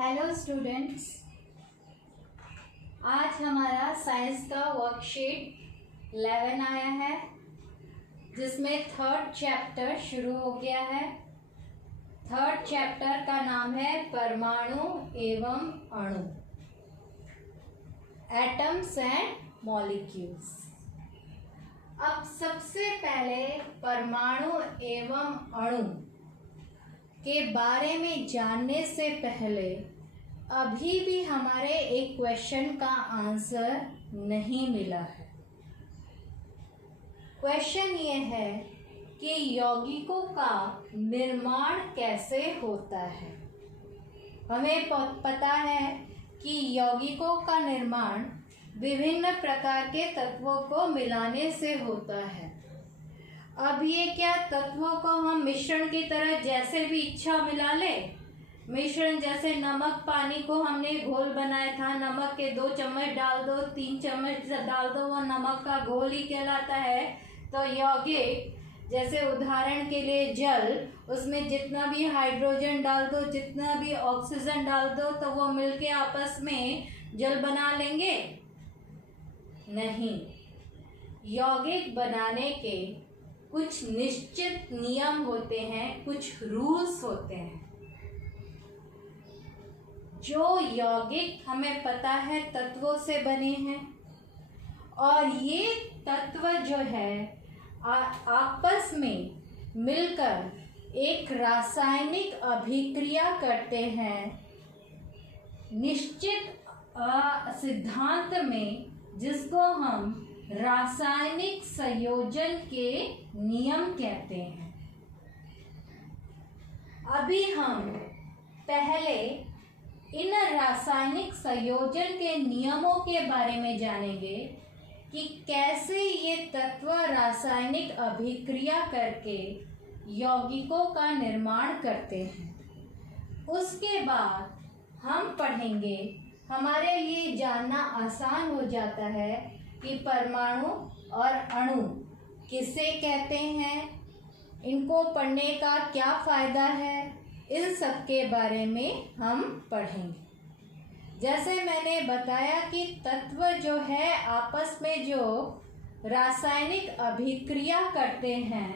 Hello students, आज हमारा science का वर्कशीट 11 आया है जिसमें थर्ड चैप्टर शुरू हो गया है। थर्ड चैप्टर का नाम है परमाणु एवं अणु, एटम्स एंड मॉलिक्यूल्स। अब सबसे पहले परमाणु एवं अणु के बारे में जानने से पहले अभी भी हमारे एक क्वेश्चन का आंसर नहीं मिला है। क्वेश्चन ये है कि यौगिकों का निर्माण कैसे होता है। हमें पता है कि यौगिकों का निर्माण विभिन्न प्रकार के तत्वों को मिलाने से होता है। अब ये क्या तत्वों को हम मिश्रण की तरह जैसे भी इच्छा मिला ले, मिश्रण जैसे नमक पानी को हमने घोल बनाया था, नमक के 2 चम्मच डाल दो, 3 चम्मच डाल दो, वह नमक का घोल ही कहलाता है। तो यौगिक जैसे उदाहरण के लिए जल, उसमें जितना भी हाइड्रोजन डाल दो, जितना भी ऑक्सीजन डाल दो, तो वो मिलके आपस में जल बना लेंगे? नहीं। यौगिक बनाने के कुछ निश्चित नियम होते हैं, कुछ रूल्स होते हैं। जो यौगिक हमें पता है तत्वों से बने हैं, और ये तत्व जो है आपस में मिलकर एक रासायनिक अभिक्रिया करते हैं निश्चित सिद्धांत में, जिसको हम रासायनिक संयोजन के नियम कहते हैं। अभी हम पहले इन रासायनिक संयोजन के नियमों के बारे में जानेंगे कि कैसे ये तत्व रासायनिक अभिक्रिया करके यौगिकों का निर्माण करते हैं। उसके बाद हम पढ़ेंगे, हमारे लिए जानना आसान हो जाता है कि परमाणु और अणु किसे कहते हैं, इनको पढ़ने का क्या फ़ायदा है, इन सब के बारे में हम पढ़ेंगे। जैसे मैंने बताया कि तत्व जो है आपस में जो रासायनिक अभिक्रिया करते हैं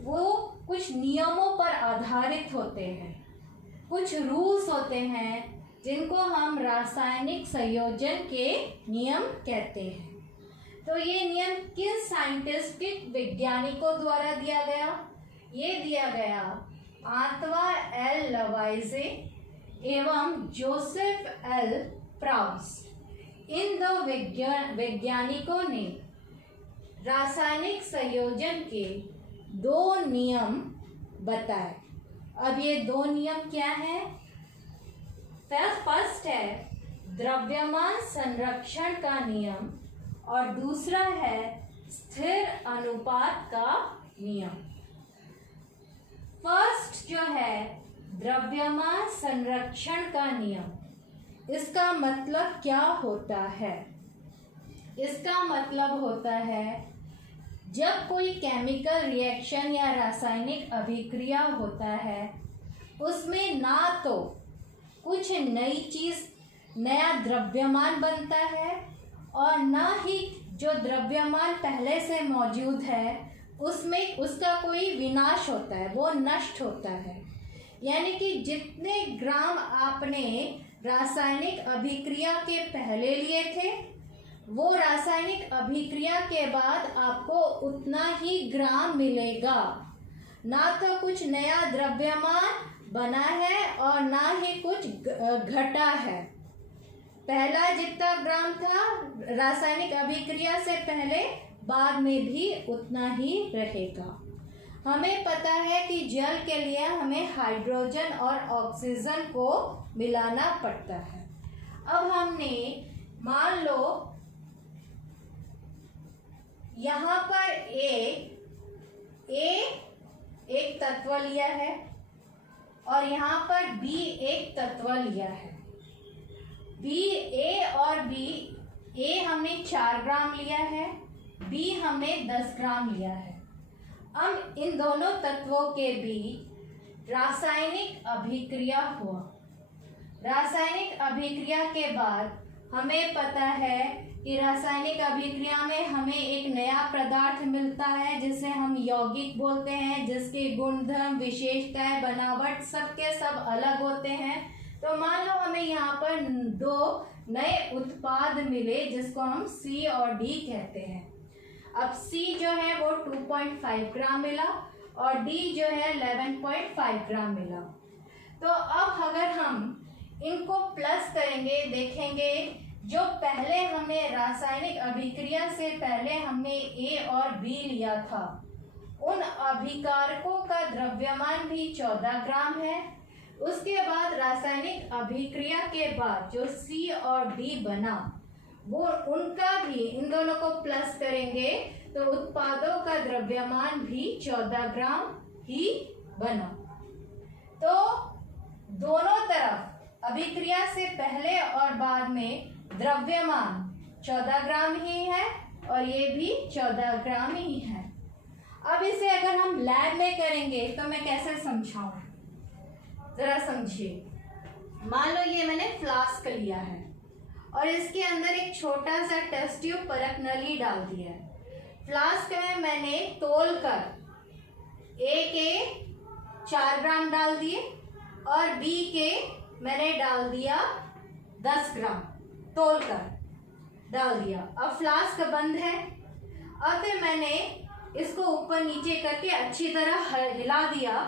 वो कुछ नियमों पर आधारित होते हैं, कुछ रूल्स होते हैं जिनको हम रासायनिक संयोजन के नियम कहते हैं। तो ये नियम किन साइंटिस्टिक वैज्ञानिकों द्वारा दिया गया? ये दिया गया आंतवा एल लवाइजे एवं जोसेफ एल प्राउस। इन 2 वैज्ञानिकों ने रासायनिक संयोजन के 2 नियम बताए। अब ये 2 नियम क्या हैं? फर्स्ट है द्रव्यमान संरक्षण का नियम और दूसरा है स्थिर अनुपात का नियम। फर्स्ट जो है द्रव्यमान संरक्षण का नियम, इसका मतलब क्या होता है? इसका मतलब होता है जब कोई केमिकल रिएक्शन या रासायनिक अभिक्रिया होता है, उसमें ना तो कुछ नई चीज़, नया द्रव्यमान बनता है, और ना ही जो द्रव्यमान पहले से मौजूद है उसमें उसका कोई विनाश होता है, वो नष्ट होता है। यानी कि जितने ग्राम आपने रासायनिक अभिक्रिया के पहले लिए थे, वो रासायनिक अभिक्रिया के बाद आपको उतना ही ग्राम मिलेगा। ना तो कुछ नया द्रव्यमान बना है और ना ही कुछ घटा है। पहला जितना ग्राम था रासायनिक अभिक्रिया से पहले, बाद में भी उतना ही रहेगा। हमें पता है कि जल के लिए हमें हाइड्रोजन और ऑक्सीजन को मिलाना पड़ता है। अब हमने मान लो यहाँ पर एक तत्व लिया है और यहाँ पर बी एक तत्व लिया है। ए और बी, ए हमने 4 ग्राम लिया है, बी हमने 10 ग्राम लिया है। अब इन दोनों तत्वों के बीच रासायनिक अभिक्रिया हुआ। रासायनिक अभिक्रिया के बाद हमें पता है कि रासायनिक अभिक्रिया में हमें एक नया पदार्थ मिलता है जिसे हम यौगिक बोलते हैं, जिसके गुणधर्म, विशेषताएं, बनावट सबके सब अलग होते हैं। तो मान लो हमें यहाँ पर 2 नए उत्पाद मिले जिसको हम C और D कहते हैं। अब C जो है वो 2.5 ग्राम मिला और D जो है 11.5 ग्राम मिला। तो अब अगर हम इनको प्लस करेंगे, देखेंगे जो पहले हमने रासायनिक अभिक्रिया से पहले हमने A और B लिया था, उन अभिकारकों का द्रव्यमान भी 14 ग्राम है। उसके बाद रासायनिक अभिक्रिया के बाद जो C और D बना, वो उनका भी, इन दोनों को प्लस करेंगे तो उत्पादों का द्रव्यमान भी 14 ग्राम ही बना। तो दोनों तरफ अभिक्रिया से पहले और बाद में द्रव्यमान 14 ग्राम ही है और ये भी 14 ग्राम ही है। अब इसे अगर हम लैब में करेंगे तो मैं कैसे समझाऊं, जरा समझिए। मान लो ये मैंने फ्लास्क लिया है और इसके अंदर एक छोटा सा टेस्ट ट्यूब परख नली डाल दिया है। फ्लास्क में मैंने तोल कर A के 4 ग्राम डाल दिए और B के मैंने डाल दिया 10 ग्राम, तोल कर डाल दिया। अब फ्लास्क बंद है। अब फिर मैंने इसको ऊपर नीचे करके अच्छी तरह हिला दिया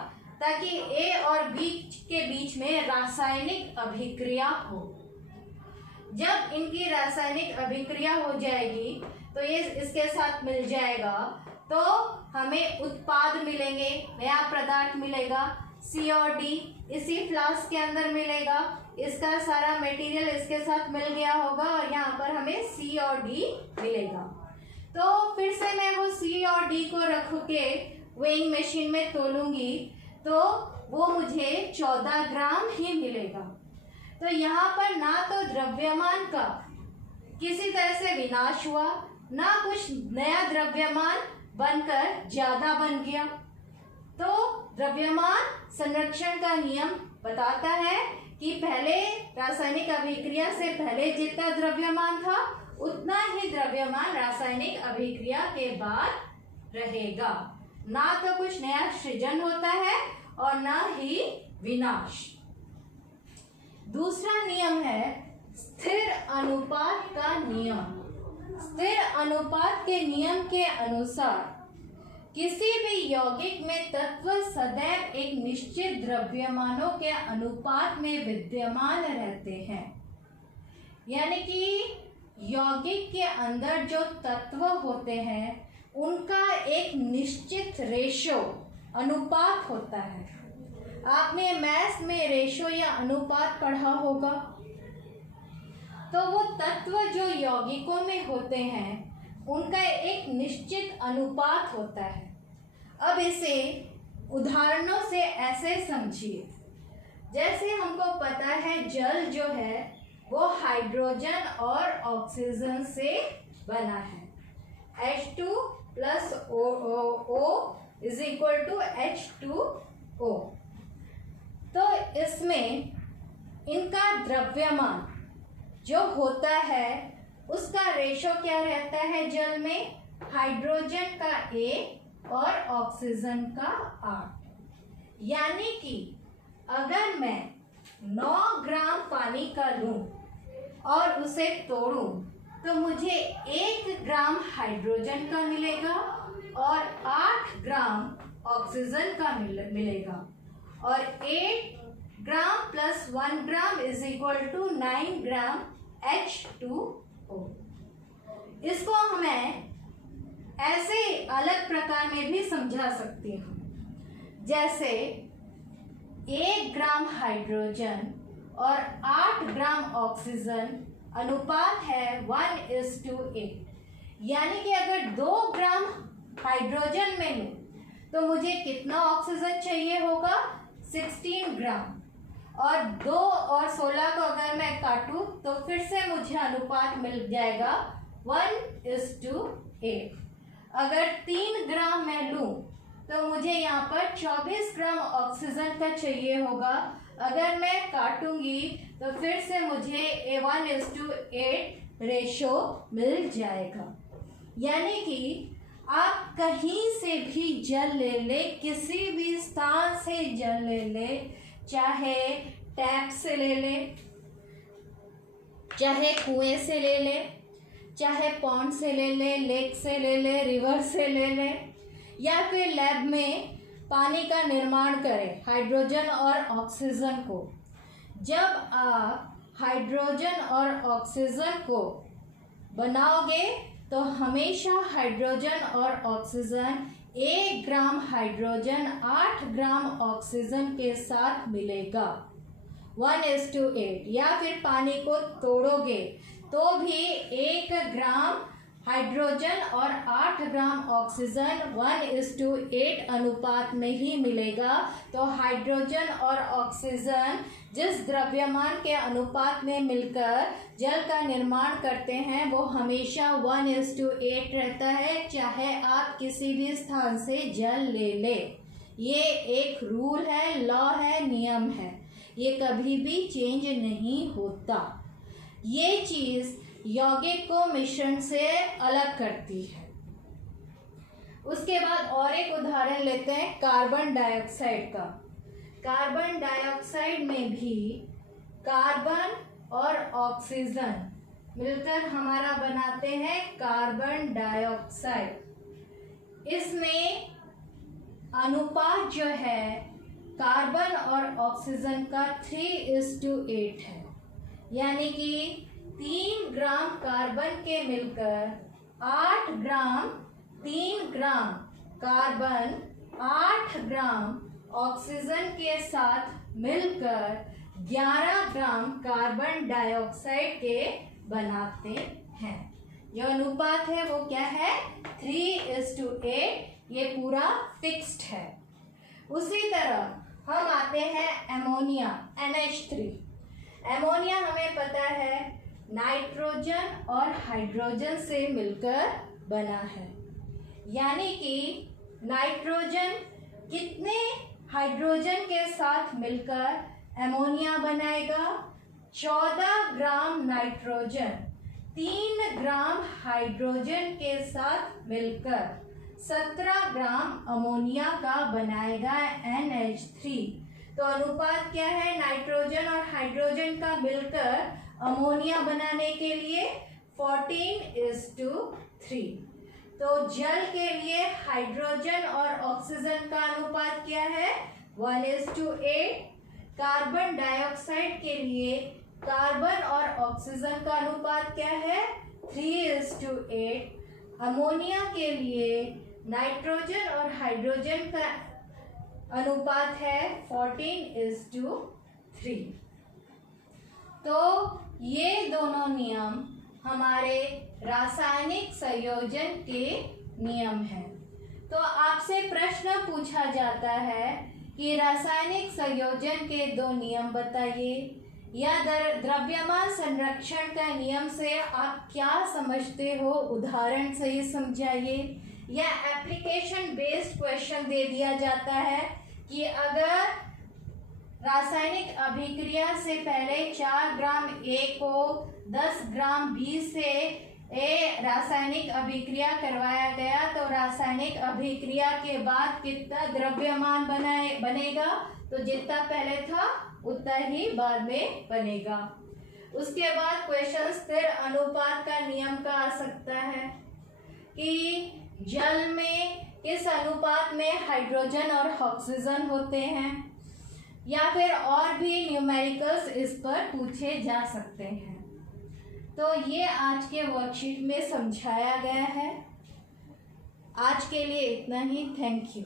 ताकि A और B के बीच में रासायनिक अभिक्रिया हो। जब इनकी रासायनिक अभिक्रिया हो जाएगी तो ये इसके साथ मिल जाएगा, तो हमें उत्पाद मिलेंगे, नया पदार्थ मिलेगा। C और D इसी फ्लास्क के अंदर मिलेगा, इसका सारा मटेरियल इसके साथ मिल गया होगा और यहाँ पर हमें C और D मिलेगा। तो फिर से मैं वो C और D को रख के वेइंग मशीन में तोलूंगी तो वो मुझे 14 ग्राम ही मिलेगा। तो यहाँ पर ना तो द्रव्यमान का किसी तरह से विनाश हुआ, ना कुछ नया द्रव्यमान बनकर ज्यादा बन गया। तो द्रव्यमान संरक्षण का नियम बताता है कि पहले रासायनिक अभिक्रिया से पहले जितना द्रव्यमान था उतना ही द्रव्यमान रासायनिक अभिक्रिया के बाद रहेगा। ना तो कुछ नया सृजन होता है और ना ही विनाश। दूसरा नियम है स्थिर अनुपात का नियम। स्थिर अनुपात के नियम के अनुसार किसी भी यौगिक में तत्व सदैव एक निश्चित द्रव्यमानों के अनुपात में विद्यमान रहते हैं। यानी कि यौगिक के अंदर जो तत्व होते हैं उनका एक निश्चित रेशो, अनुपात होता है। आपने मैथ्स में रेशो या अनुपात पढ़ा होगा। तो वो तत्व जो यौगिकों में होते हैं उनका एक निश्चित अनुपात होता है। अब इसे उदाहरणों से ऐसे समझिए, जैसे हमको पता है जल जो है वो हाइड्रोजन और ऑक्सीजन से बना है। H2 plus O is equal to H2O। तो इसमें इनका द्रव्यमान जो होता है उसका रेशो क्या रहता है जल में? हाइड्रोजन का 1 और ऑक्सीजन का 8। यानी कि अगर मैं 9 ग्राम पानी का लूं और उसे तोड़ूं तो मुझे 1 ग्राम हाइड्रोजन का मिलेगा और 8 ग्राम ऑक्सीजन का मिलेगा और 8 gram plus 1 gram is equal to 9 gram H2O। इसको हमें ऐसे अलग प्रकार में भी समझा सकती हूँ, जैसे 1 ग्राम हाइड्रोजन और 8 ग्राम ऑक्सीजन अनुपात है 1:8। यानी कि अगर 2 ग्राम हाइड्रोजन में लूं तो मुझे कितना ऑक्सीजन चाहिए होगा? 16 ग्राम। और 2 और 16 को अगर मैं काटूं तो फिर से मुझे अनुपात मिल जाएगा 1:8। अगर 3 ग्राम मैं लूं तो मुझे यहाँ पर 24 ग्राम ऑक्सीजन का चाहिए होगा। अगर मैं काटूंगी तो फिर से मुझे 1:8 रेशो मिल जाएगा। यानी कि आप कहीं से भी जल ले ले, किसी भी स्थान से जल ले ले, चाहे टैप से ले ले, चाहे कुएं से ले ले, चाहे पॉन्ड से ले ले, लेक से ले ले, रिवर से ले ले, या फिर लैब में पानी का निर्माण करें हाइड्रोजन और ऑक्सीजन को। जब आप हाइड्रोजन और ऑक्सीजन को बनाओगे तो हमेशा हाइड्रोजन और oxygen 1 gram hydrogen 8 gram oxygen के साथ मिलेगा 1:8। या फिर पानी को तोड़ोगे तो भी 1 ग्राम हाइड्रोजन और 8 ग्राम ऑक्सीजन 1:8 अनुपात में ही मिलेगा। तो हाइड्रोजन और ऑक्सीजन जिस द्रव्यमान के अनुपात में मिलकर जल का निर्माण करते हैं वो हमेशा 1:8 रहता है, चाहे आप किसी भी स्थान से जल ले ले। ये एक रूल है, लॉ है, नियम है, ये कभी भी चेंज नहीं होता। ये चीज यौगिक को मिश्रण से अलग करती है। उसके बाद और एक उदाहरण लेते हैं कार्बन डाइऑक्साइड का। कार्बन डाइऑक्साइड में भी कार्बन और ऑक्सीजन मिलकर हमारा बनाते हैं कार्बन डाइऑक्साइड। इसमें अनुपात जो है कार्बन और ऑक्सीजन का 3:8 है। यानी कि 3 ग्राम कार्बन के मिलकर 8 ग्राम, 3 ग्राम कार्बन 8 ग्राम ऑक्सीजन के साथ मिलकर 11 ग्राम कार्बन डाइऑक्साइड के बनाते हैं। जो अनुपात है वो क्या है? 3:8। ये पूरा फिक्स्ड है। उसी तरह हम आते हैं अमोनिया, NH3। अमोनिया हमें पता है नाइट्रोजन और हाइड्रोजन से मिलकर बना है। यानी कि नाइट्रोजन कितने हाइड्रोजन के साथ मिलकर अमोनिया बनाएगा? 14 ग्राम नाइट्रोजन 3 ग्राम हाइड्रोजन के साथ मिलकर 17 ग्राम अमोनिया का बनाएगा NH3। तो अनुपात क्या है? नाइट्रोजन और हाइड्रोजन का मिलकर अमोनिया बनाने के लिए 14:3। तो जल के लिए हाइड्रोजन और ऑक्सीजन का अनुपात क्या है? 1:8। कार्बन डाइऑक्साइड के लिए कार्बन और ऑक्सीजन का अनुपात क्या है? 3:8। अमोनिया के लिए नाइट्रोजन और हाइड्रोजन का अनुपात है 14:3। तो ये दोनों नियम हमारे रासायनिक संयोजन के नियम हैं। तो आपसे प्रश्न पूछा जाता है कि रासायनिक संयोजन के 2 नियम बताइए, या द्रव्यमान संरक्षण का नियम से आप क्या समझते हो, उदाहरण से ही समझाइए। या एप्लीकेशन बेस्ड क्वेश्चन दे दिया जाता है कि अगर रासायनिक अभिक्रिया से पहले 4 ग्राम A को 10 ग्राम B से रासायनिक अभिक्रिया करवाया गया तो रासायनिक अभिक्रिया के बाद कितना द्रव्यमान बनेगा? तो जितना पहले था उतना ही बाद में बनेगा। उसके बाद क्वेश्चन स्थिर अनुपात का नियम का आ सकता है कि जल में किस अनुपात में हाइड्रोजन और ऑक्सीजन होते हैं, या फिर और भी न्यूमेरिकल्स इस पर पूछे जा सकते हैं। तो ये आज के वर्कशीट में समझाया गया है। आज के लिए इतना ही। Thank you.